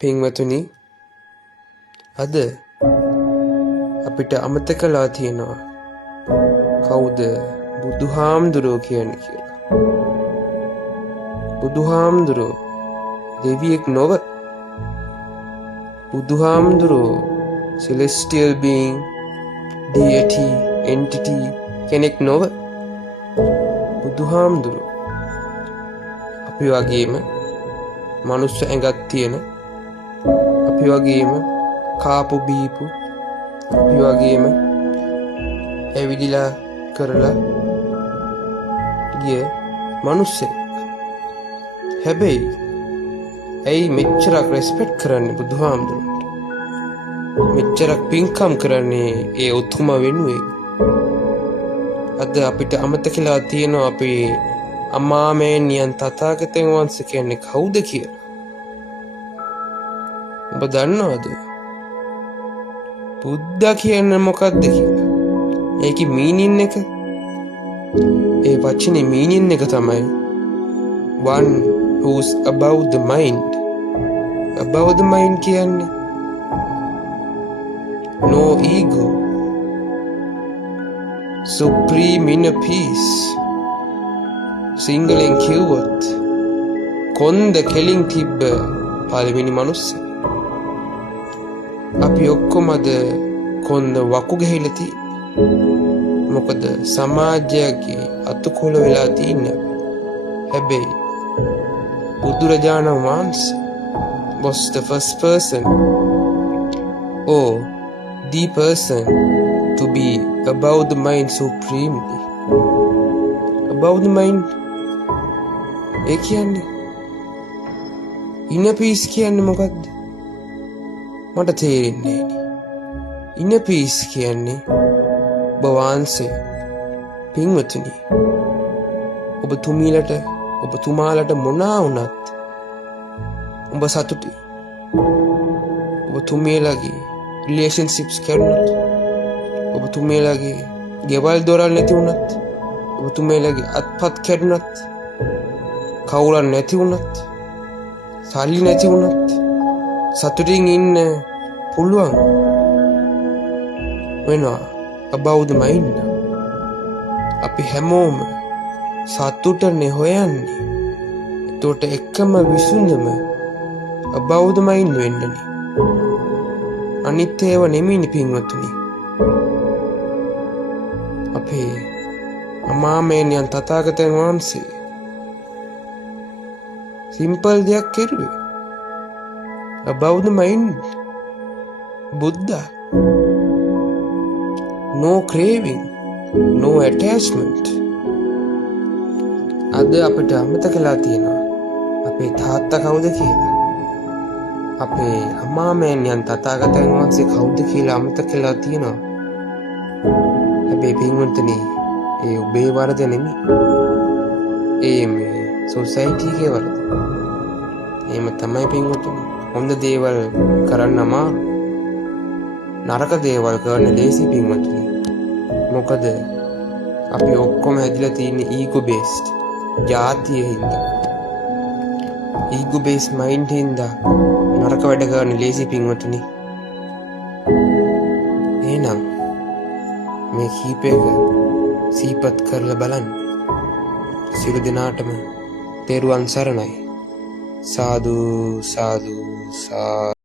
පින්වතුනි, අද අපිට අමතකලා තියෙනවා කවුද බුදුහාමුදුරුවෝ කියන්නේ කියලා. බුදුහාමුදුරුවෝ දෙවියෙක් නොව, බුදුහාමුදුරුවෝ celestial being, deity, entity කෙනෙක් නොව, බුදුහාමුදුරුවෝ අපි වගේම මනුස්ස ඇඟක් තියෙන, අපි වගේම කාපු බීපු, අපි වගේම ඇවිදිලා කරලා ගිය මනුස්සෙක්. හැබැයි ඇයි මෙච්චරක් රෙස්පෙක්ට් කරන්නේ බුදුහාමුදුරුවන්ට? මෙච්චරක් පින්කම් කරන්නේ ඒ උතුම වෙනුවෙන්? අද අපිට අමතකලා තියෙනවා අපේ අමාමෑණියන් තථාගතයන් වහන්සේ කියන්නේ කවුද කියලා. ඔබ දන්නවද? බුද්ධ කියන්නේ මොකක්ද කියලා? ඒකේ මීනින් එක, ඒ වචනේ මීනින් එක තමයි one who's above the mind. above the mind කියන්නේ no ego, supreme inner peace. සිංහලෙන් කිව්වොත් කොන්ද කෙලින් තිබ්බ පළවෙනි මනුස්සයා. අපි ඔක්කොම අද කොන්ද වකු ගහලා තියෙන්නේ. මොකද සමාජයේ අතුකොල වෙලා තියෙන්නේ. හැබැයි බුදුරජාණන් වහන්සේ was the first person or the person to be above the mind supremely. above the mind ඒ කියන්නේ inner peace කියන්නේ මොකක්ද? මට තේරෙන්නේ නැහැ. inner peace කියන්නේ ඔබ වහන්සේ පින්වතුනි, ඔබතුමාලට මොනා වුණත් ඔබ සතුටුයි. ඔබතුමියලගේ රිලේෂන්ෂිප්ස් කැඩුනත්, ඔබතුමියලගේ ගෙවල් දොරල් නැති වුණත්, ඔබතුමියලගේ අත්පත් කැඩුනත්, කවුරුන් නැති වුණත්, සල්ලි නැති වුණත් සතුටින් ඉන්න පුළුවන් වෙනවා above the mind. අපි හැමෝම සතුටනේ හොයන්නේ. ඒකට එකම විසඳුම above the mind වෙන්නනේ. අනිත් ඒවා නෙමෙයි පින්වතුනි. අපේ අමාමෑණියන් තථාගතයන් වහන්සේ සිම්පල් දෙයක් කෙරුවේ. above the mind. Buddha. No craving, no attachment. අද අපිට අමතකලා තියෙනවා අපේ තාත්තා කවුද කියලා. අපේ අමාමෑණියන් තථාගතයන් වහන්සේ කවුද කියලා අමතකලා තියෙනවා. හැබැයි පින්වතුනි, ඒ ඔබේ වරද නෙමෙයි. ඒ මේ සොසයිටි එකේ වරද. එහෙම තමයි පින්වතුනි. හොඳ දේවල් කරන්න අමාරු, නරක දේවල් කරන්න ලේසි පින්වතුනි. මොකද අපි ඔක්කොම හැදිලා තියෙන්නේ ඊගෝ බේස්ඩ් ජාතිය හින්දා. ඊගෝ බේස්ඩ් මයින්ඩ් හින්දා නරක වැඩ කරන්න ලේසි පින්වතුනි. එහෙනම් මේ කීපයක සීපත් කරලා බලන්න. සියලු දෙනාටම තෙරුවන් සරණයි. සාදු සාදු සාදු.